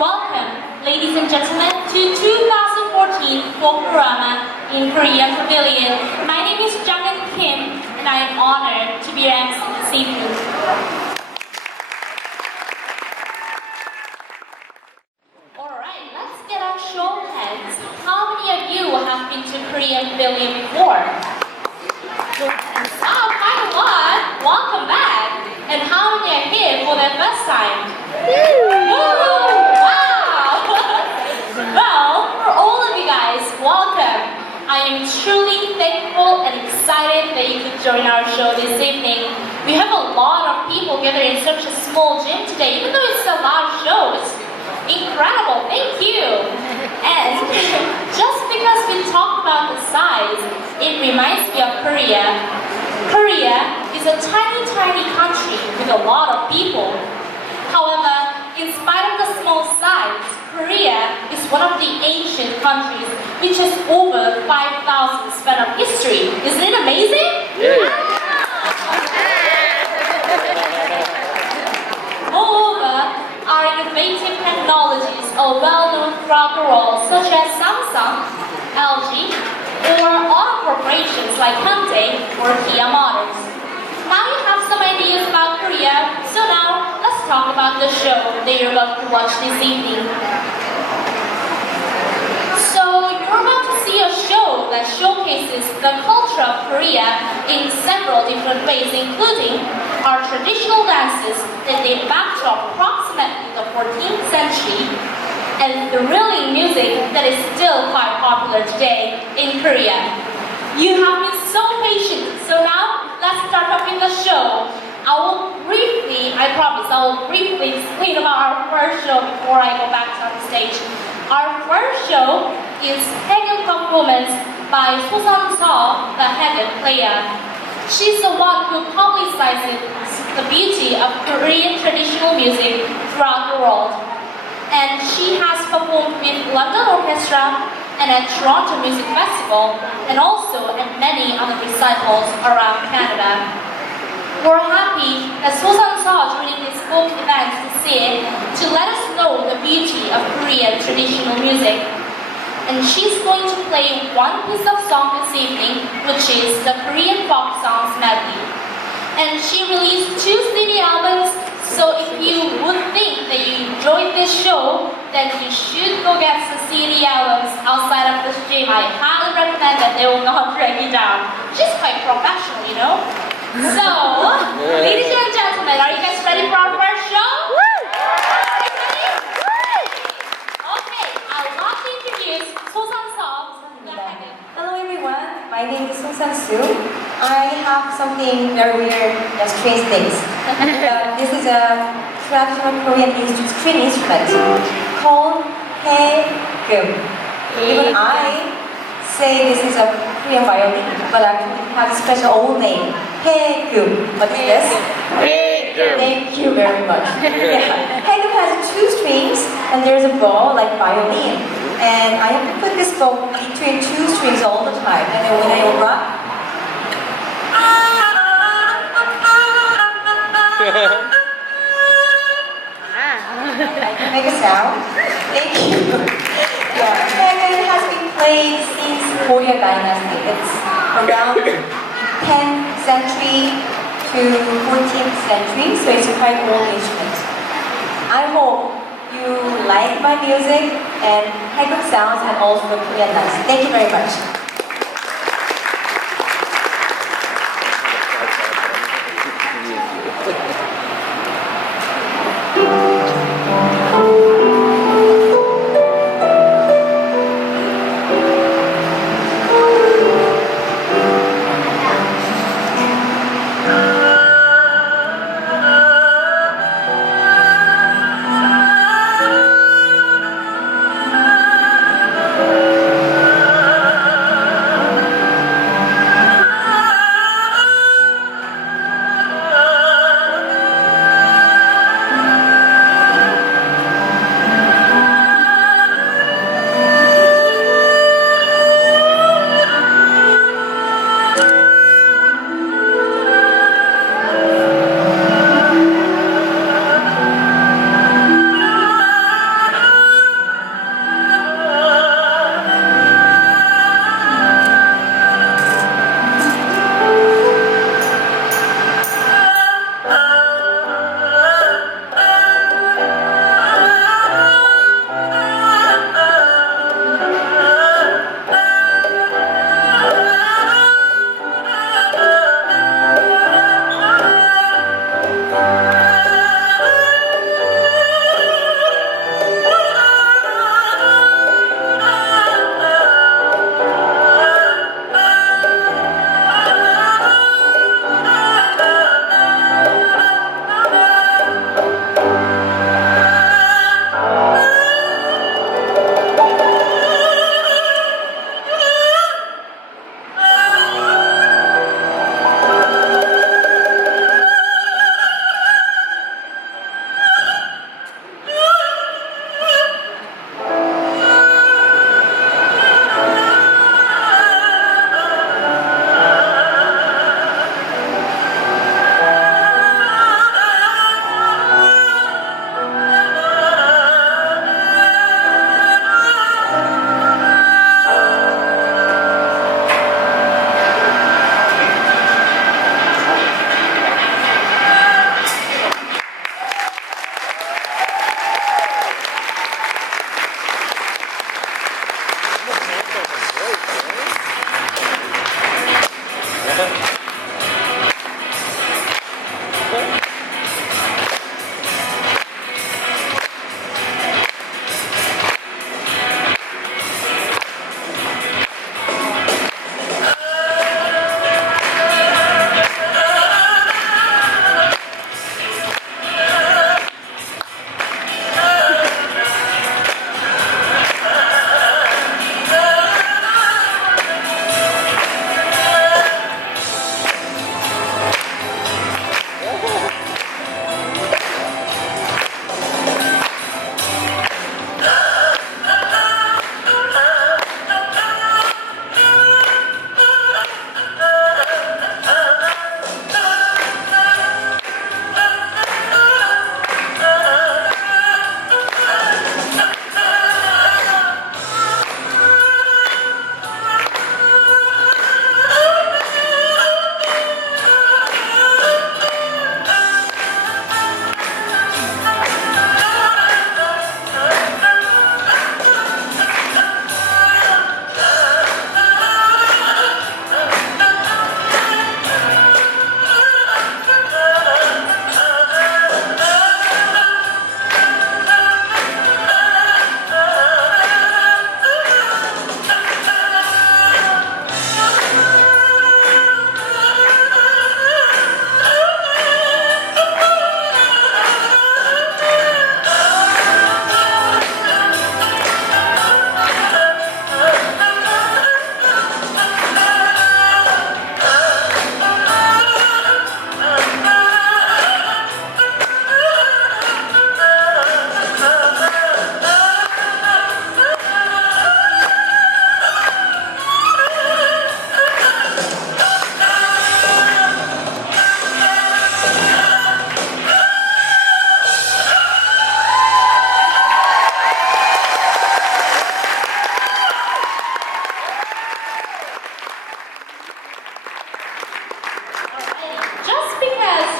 Welcome, ladies and gentlemen, to 2014 Folklorama in Korea Pavilion. My name is Jang Kim, and I am honored to be your MC this evening. Alright, let's get our show of hands. How many of you have been to Korean Pavilion before? Oh, quite a lot! Welcome back! And how many are here for their first time? Woo! Wow! Well, for all of you guys, welcome! I am truly thankful and excited that you could join our show this evening. We have a lot of people gathered in such a small gym today, even though it's a live show. It's incredible, thank you! And just because we talked about the size, it reminds me of Korea. Korea is a tiny, tiny country with a lot of people. However, in spite of the small size, Korea is one of the ancient countries which has over 5,000 span of history. Isn't it amazing? Yeah. Moreover, our innovative technologies are well known throughout the world, such as Samsung, LG, or auto corporations like Hyundai or Kia Motors. Now you have some ideas about Korea, so now let's talk about the show that you're about to watch this evening. So you're about to see a show that showcases the culture of Korea in several different ways, including our traditional dances that date back to approximately the 14th century, and thrilling music that is still quite popular today in Korea. You have been so patient, so now let's start up with the show. I will briefly explain about our first show before I go back on the stage. Our first show is Haegeum performance by So-san-seo, the Haegeum player. She's the one who publicizes the beauty of Korean traditional music throughout the world. And she has performed with London Orchestra and at Toronto Music Festival, and also at many other recitals around Canada. We're happy that So-san-seo joining this book event this year to let us know the beauty of Korean traditional music. And she's going to play one piece of song this evening, which is the Korean folk songs medley. And she released 2 CD albums, so if you would think that you enjoyed this show, then you should go get some CD albums outside of the stream. I highly recommend that they will not drag you down. She's quite professional, you know? So, ladies and gentlemen, are you guys ready for our first show? Okay, I'd love to introduce So-san-seo. Hello everyone, my name is So-san-seo. I have something very weird, just strange things. This is a traditional Korean string instrument called Haegeum. Even I say this is a Korean violin, but actually it has a special old name, Haegeum. What is this? Haegeum. Thank you very much. Yeah. Haegeum has 2 strings and there's a bow like violin. And I have to put this bow between 2 strings all the time. And then when I rock, I can make a sound. Thank you. Yeah, Haegeum has been played since Goryeo Dynasty. It's around 10th century to 14th century, so it's a quite old instrument. I hope you like my music and Haegeum sounds and also the Korean dance. Thank you very much.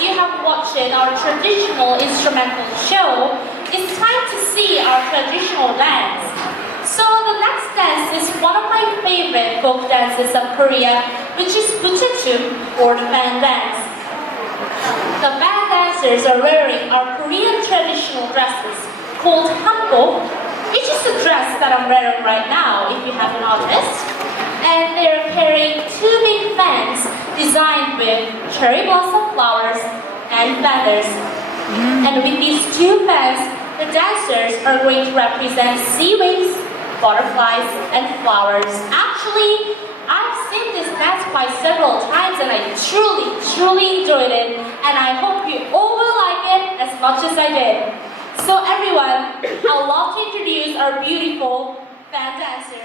as you have watched our traditional instrumental show, it's time to see our traditional dance. So the next dance is one of my favorite folk dances of Korea, which is 부채춤 or the fan dance. The fan dancers are wearing our Korean traditional dresses called hanbok, which is the dress that I'm wearing right now if you haven't noticed. And they're carrying two big fans designed with cherry blossom flowers and feathers. And with these two fans, the dancers are going to represent sea wings, butterflies, and flowers. Actually, I've seen this dance quite several times and I truly enjoyed it. And I hope you all will like it as much as I did. So everyone, I'd love to introduce our beautiful fan dancers.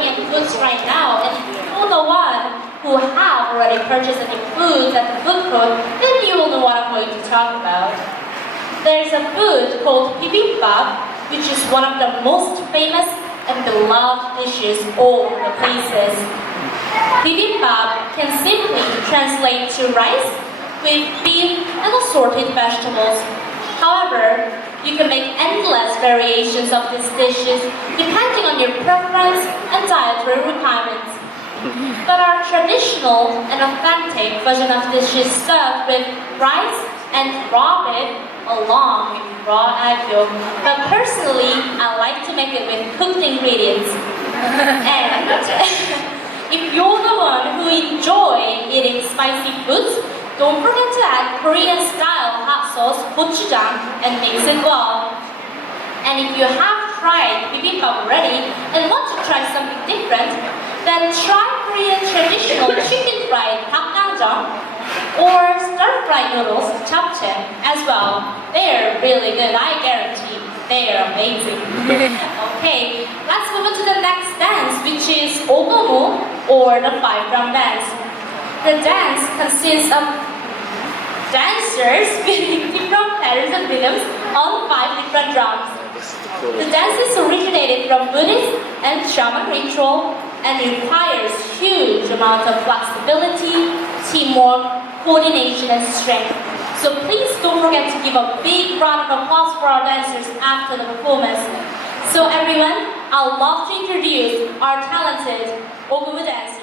Korean foods right now, and if you're the one who have already purchased any foods at the food court, then you will know what I'm going to talk about. There's a food called bibimbap, which is one of the most famous and beloved dishes all over the places. Bibimbap can simply translate to rice with beef and assorted vegetables. However, you can make endless variations of these dishes depending on your preference and dietary requirements. But our traditional and authentic version of this is served with rice and raw beef along with raw egg yolk. But personally, I like to make it with cooked ingredients. And if you're the one who enjoy eating spicy foods, don't forget to add Korean-style hot sauce, gochujang, and mix it well. And if you have tried bibimbap already and want to try something different, then try Korean traditional chicken fried 닭강정 or stir-fried noodles, japchae, as well. They're really good, I guarantee. They're amazing. Okay, let's move on to the next dance, which is O-go-mu, or the 5-drum dance. The dance consists of dancers spinning different patterns and rhythms on 5 different drums. The dances originated from Buddhist and shaman ritual and requires huge amounts of flexibility, teamwork, coordination, and strength. So please don't forget to give a big round of applause for our dancers after the performance. So everyone, I'd love to introduce our talented O-go-mu dancers.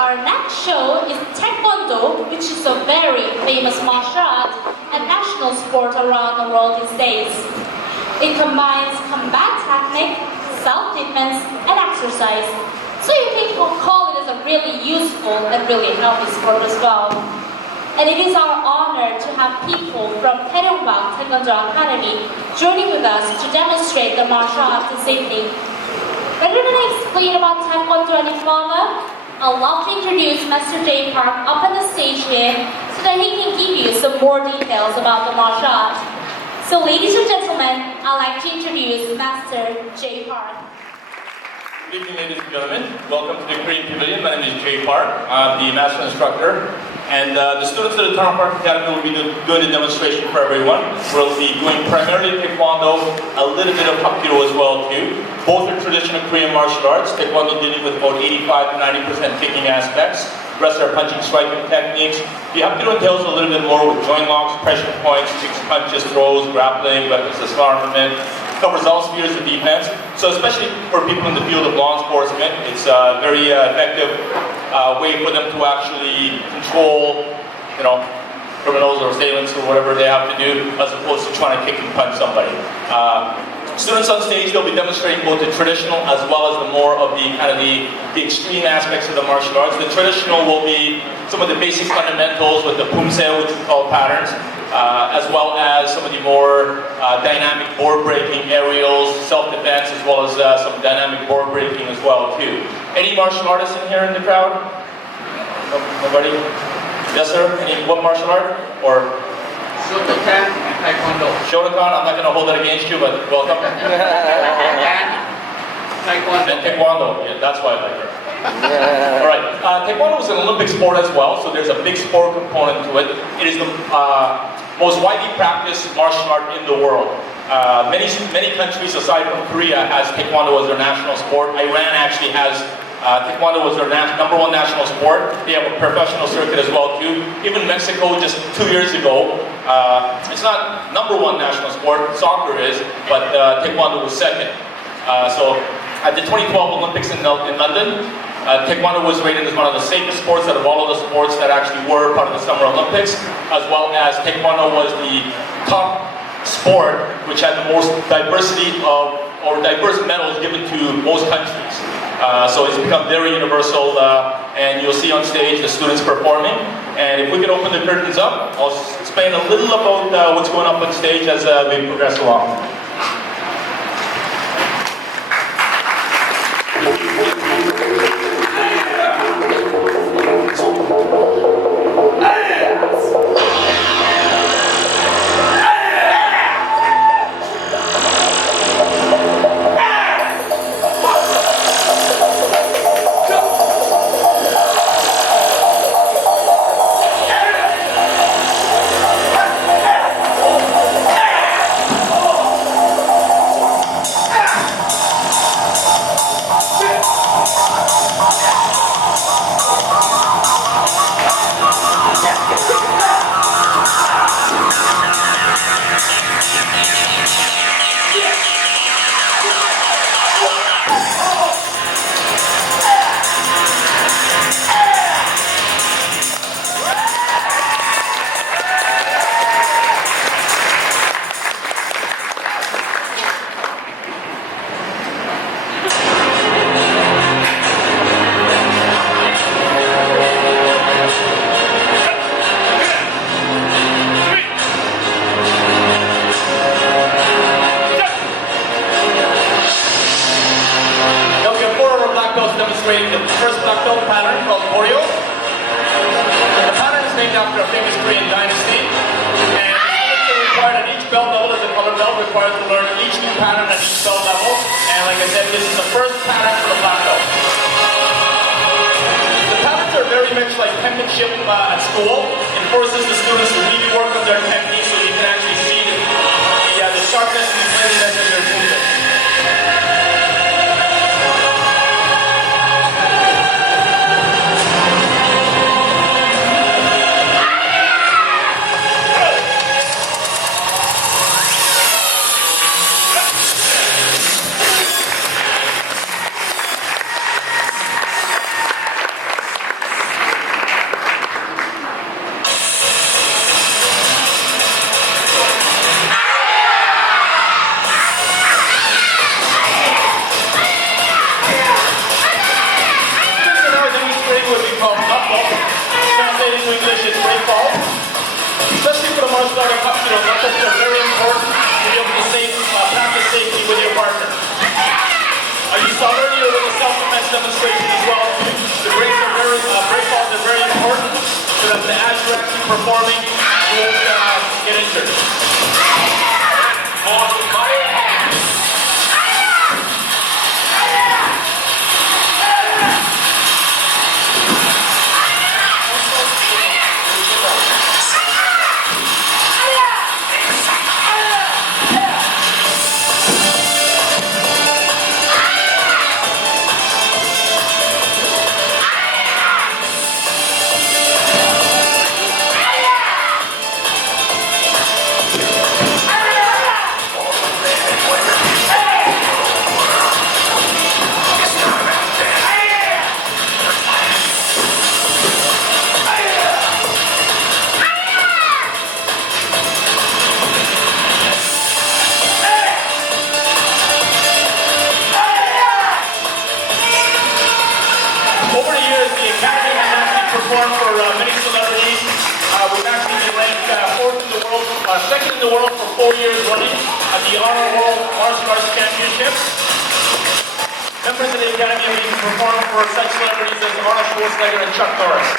Our next show is Taekwondo, which is a very famous martial art and national sport around the world these days. It combines combat technique, self-defense, and exercise. So you can call it as a really useful and really healthy sport as well. And it is our honor to have people from Pavilion Taekwondo Academy joining with us to demonstrate the martial arts this evening. Rather than explain about Taekwondo any further, I'd love to introduce Master J Park up on the stage here so that he can give you some more details about the martial art. So ladies and gentlemen, I'd like to introduce Master J Park. Good evening, ladies and gentlemen. Welcome to the Korean Pavilion. My name is Jay Park. I'm the master instructor. And the students of the Taekwondo Park Academy will be doing a demonstration for everyone. We'll be doing primarily Taekwondo, a little bit of Hapkido as well too. Both are traditional Korean martial arts. Taekwondo dealing with about 85 to 90% kicking aspects. The rest are punching, striking techniques. The Hapkido entails a little bit more with joint locks, pressure points, kicks, punches, throws, grappling, weapons, disarmament. Covers all spheres of defense. So especially for people in the field of law enforcement, it's a very effective way for them to actually control, criminals or assailants or whatever they have to do, as opposed to trying to kick and punch somebody. Students on stage, they'll be demonstrating both the traditional as well as the more of the the extreme aspects of the martial arts. The traditional will be some of the basic fundamentals with the pumseo, which we call patterns, as well as some of the more dynamic board breaking, aerials, self-defense, as well as some dynamic board breaking as well too. Any martial artists in here in the crowd? Nobody? Yes, sir? What martial art? Or? Shotokan and Taekwondo. Shotokan, I'm not going to hold that against you, but welcome. And Taekwondo. And Taekwondo, yeah, that's why I like her. Alright, Taekwondo is an Olympic sport as well, so there's a big sport component to it. It is the most widely practiced martial art in the world. Many countries aside from Korea has Taekwondo as their national sport. Iran actually has Taekwondo as their number one national sport. They have a professional circuit as well too. Even Mexico just 2 years ago, it's not number one national sport, soccer is, but Taekwondo was second. So at the 2012 Olympics in London, Taekwondo was rated as one of the safest sports out of all of the sports that actually were part of the Summer Olympics, as well as Taekwondo was the top sport which had the most diversity or diverse medals given to most countries. So it's become very universal, and you'll see on stage the students performing. And if we can open the curtains up, I'll explain a little about what's going up on stage as we progress along. Demonstrating the first black belt pattern called choreo. The pattern is named after a famous Korean dynasty, and students are required at each belt level as a color belt required to learn each new pattern at each belt level. And like I said, this is the first pattern for the black belt. The patterns are very much like penmanship at school. It forces the students to really work on their technique so you can actually see the sharpness and the cleanliness of their movement. performing, you won't get injured. Over the years, the Academy has actually performed for many celebrities. We've actually been ranked fourth in the world, second in the world for 4 years running at the Honor World Martial Arts Championship. Members of the Academy have even performed for such celebrities as Arnold Schwarzenegger and Chuck Norris.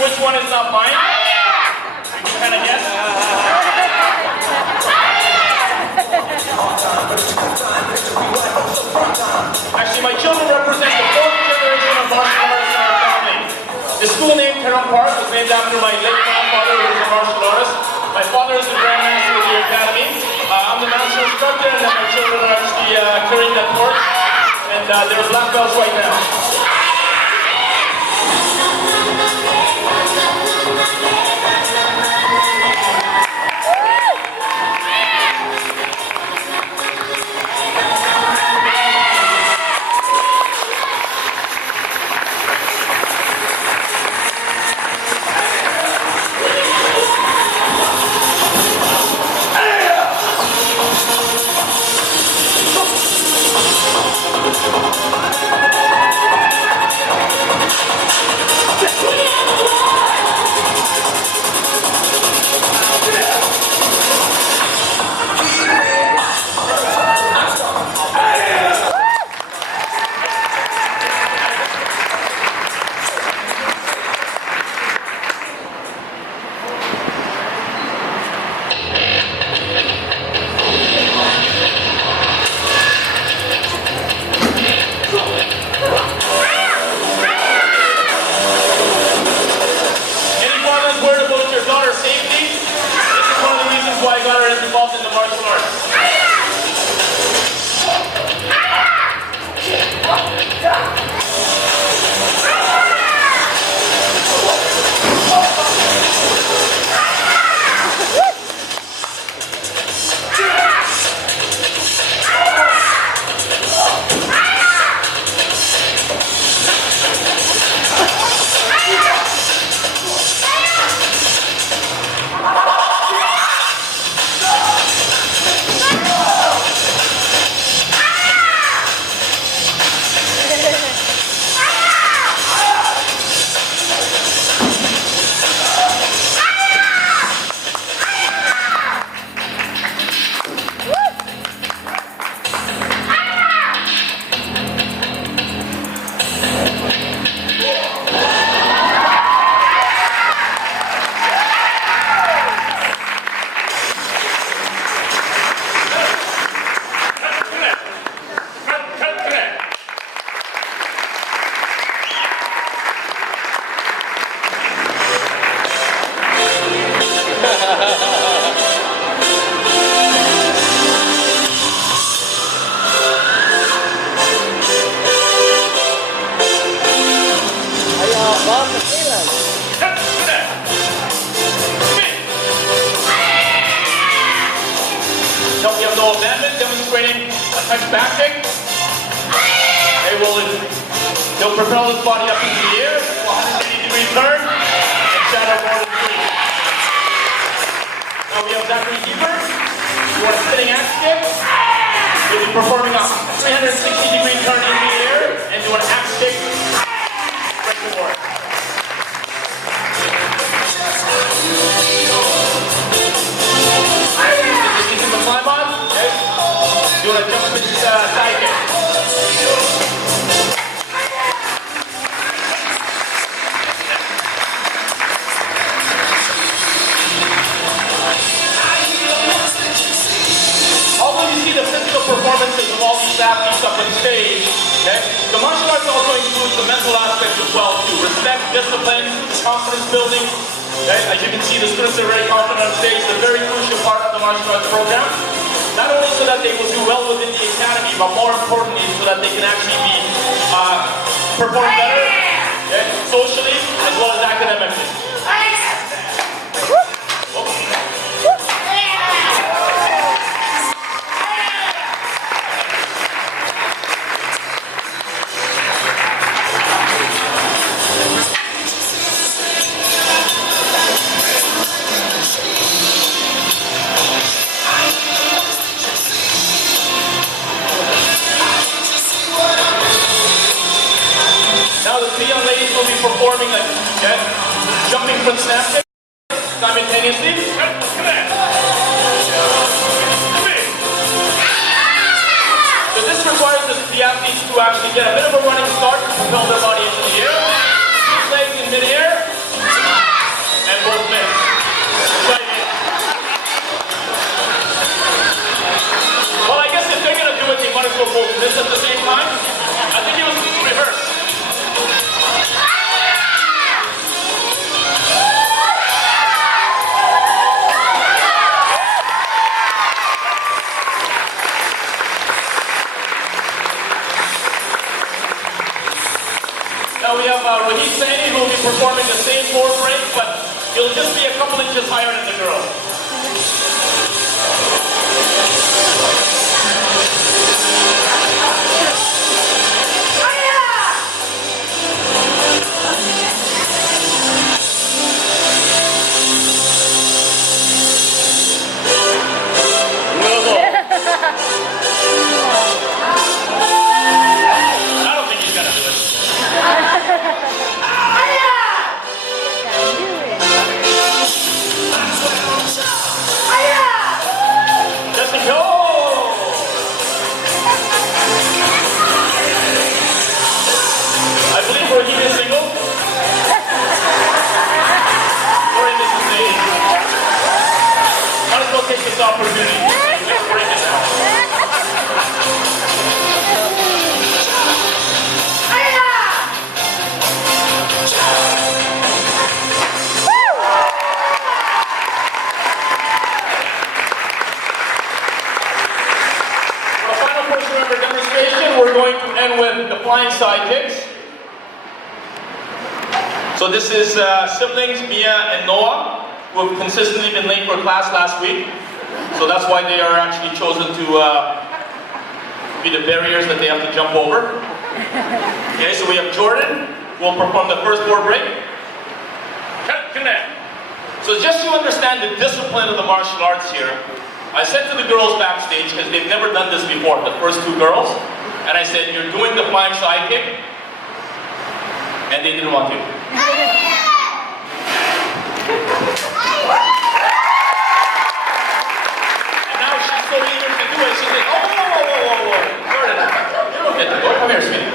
Which one is not mine? You can kind of guess. Actually, my children represent the 4th generation of martial artists in our family. The school name Terong Park was named after my late grandfather, who was a martial artist. My father is the grandmaster of the academy. I'm the master instructor, and then my children are actually carrying that torch, and they're black belts right now. We have no abandonment, demonstrating a touch back kick. They'll propel his body up into the air, 180-degree turn, and shadow forward 3. Now we have Zachary Hebert, who are spinning axe kick. He'll be performing a 360-degree turn in the air and do an axe kick right forward. This is the climb on, okay? Doing a jumping side kick. The physical performances of all these athletes up on stage, okay? The martial arts also includes the mental aspect as well too. Respect, discipline, confidence building. Okay? As you can see, the students are very confident on stage. It's a very crucial part of the martial arts program. Not only so that they will do well within the academy, but more importantly, so that they can actually be perform better, okay? Socially as well as academically. Performing a jumping foot snap kick simultaneously. Come here. So this requires the athletes to actually get a bit of a running start to propel their body into the air. Two legs in midair and both legs. Well, I guess if they're going to do it, they might as well both this at the same time. I think it was rehearsed. Now we have Rahid Saini, who will be performing the same board break, but he'll just be a couple inches higher than the girl. I don't think he's gonna do it. Just go! I believe we're here single. Or in this stage. Might as well take this opportunity. Just break it out. We're going to end with the flying side kicks. So this is siblings Mia and Noah, who have consistently been late for class last week. So that's why they are actually chosen to be the barriers that they have to jump over. Okay, so we have Jordan, who will perform the first board break. Come there. So just to understand the discipline of the martial arts here, I said to the girls backstage, because they've never done this before, the first two girls, and I said, you're doing the flying side kick, and they didn't want to. And now she's so eager to do it, she's like, whoa. Jordan, you don't get to go. Come here, sweetie.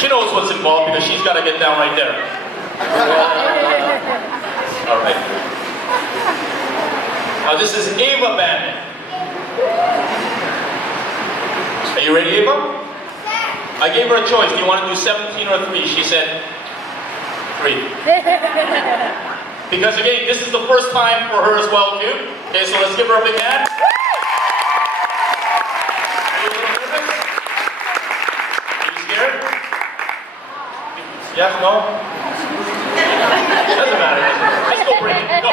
She knows what's involved because she's got to get down right there. All right. Now this is Ava Bandit. Are you ready, Ava? I gave her a choice. Do you want to do 17 or 3? She said 3. Because again, this is the first time for her as well too. Okay, so let's give her a big hand. Are you a little nervous? Are you scared? Yes, no? Doesn't matter. Just go bring it. Go.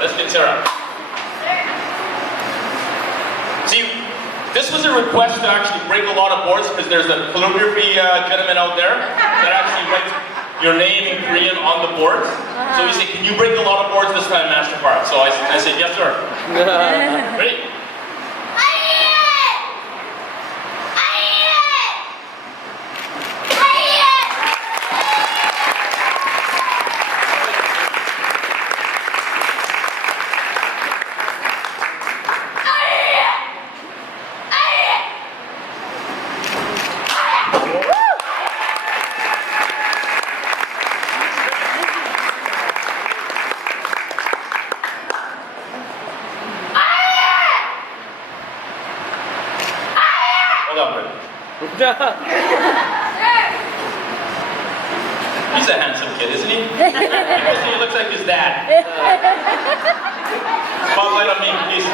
Let's get Sarah. See, this was a request to actually break a lot of boards because there's a calligraphy gentleman out there that actually writes your name in Korean on the boards. So he said, can you break a lot of boards this time, Master Park? So I said, yes, sir. Ready? He's a handsome kid, isn't he? He looks like his dad. Spotlight on me, please.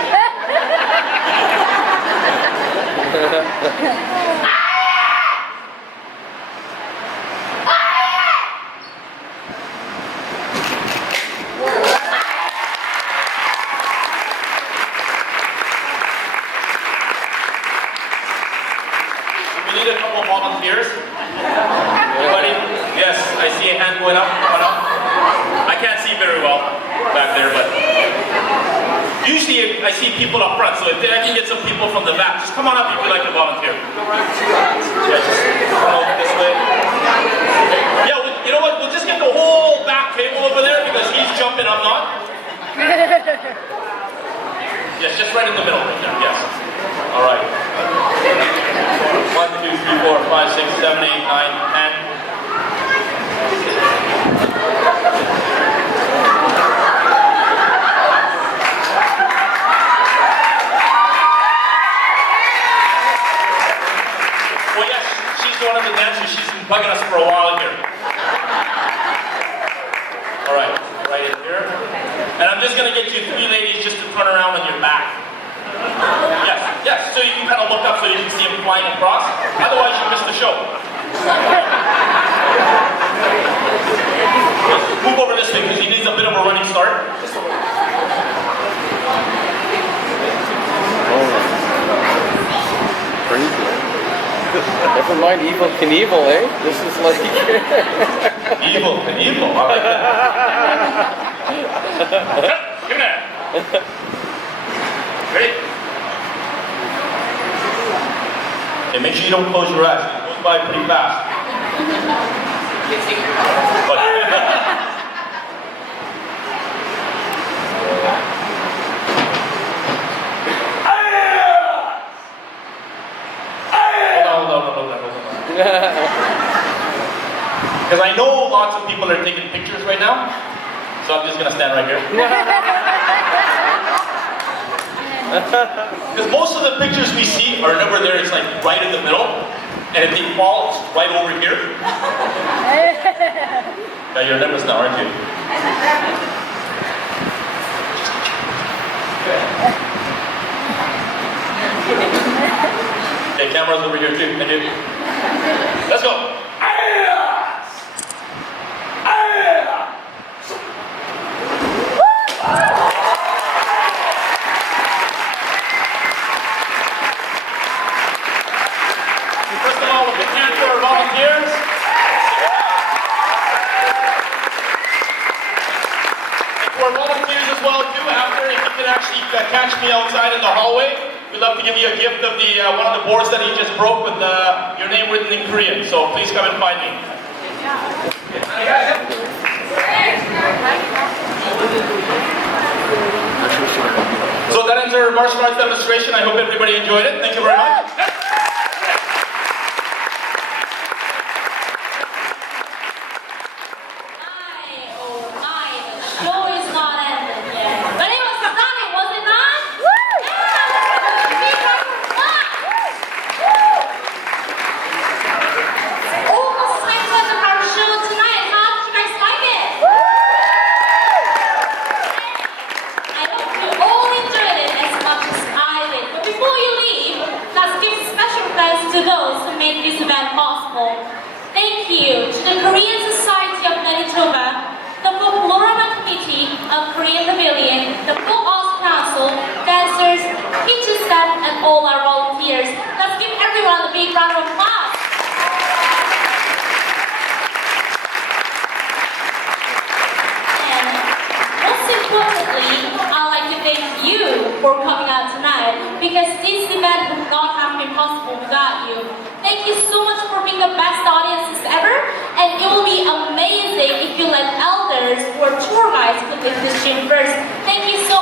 We need a couple of volunteers. Anybody? Yes, I see a hand going up. Come on up. I can't see very well back there, but usually I see people up front, so if I can get some people from the back, just come on up if you'd like to volunteer. Yeah, just come over this way. Yeah, you know what? We'll just get the whole back table over there because he's jumping, I'm not. Yes, just right in the middle right there, yes. All right. 1, 2, 3, 4, 5, 6, 7, 8, 9, 10. Well, yes, she's one of the dancers. She's been bugging us for a while here. All right, right in here. And I'm just going to get you 3 ladies just to turn around on your back. Yes, yes, so you can kind of look up so you can see him flying across. Otherwise, you miss the show. Move over this way because he needs a bit of a running start. Crazy. Never mind Evil Knievel, eh? This is like... Evil Knievel, I like that. Give me that. Ready? Okay, make sure you don't close your eyes. It goes by pretty fast. Hold on. Because I know lots of people are taking pictures right now, so I'm just going to stand right here. Because most of the pictures we see are never there, it's like right in the middle, and if they fall, it's right over here. Now you're nervous now, aren't you? Okay, camera's over here too, thank you. Let's go. First of all, a big hand for our volunteers. And for our volunteers as well too, after, if you can actually catch me outside in the hallway, we'd love to give you a gift of the one of the boards that he just broke with your name written in Korean. So please come and find me. So that ends our martial arts demonstration. I hope everybody enjoyed it. Thank you very much. Before you leave, let's give the full Arts Council, dancers, teacher staff, and all our volunteers. Let's give everyone a big round of applause. And most importantly, I'd like to thank you for coming out tonight because this event would not have been possible without you. Thank you so much for being the best audiences ever, and it will be amazing if you let elders or tour guides put this gym first. Thank you so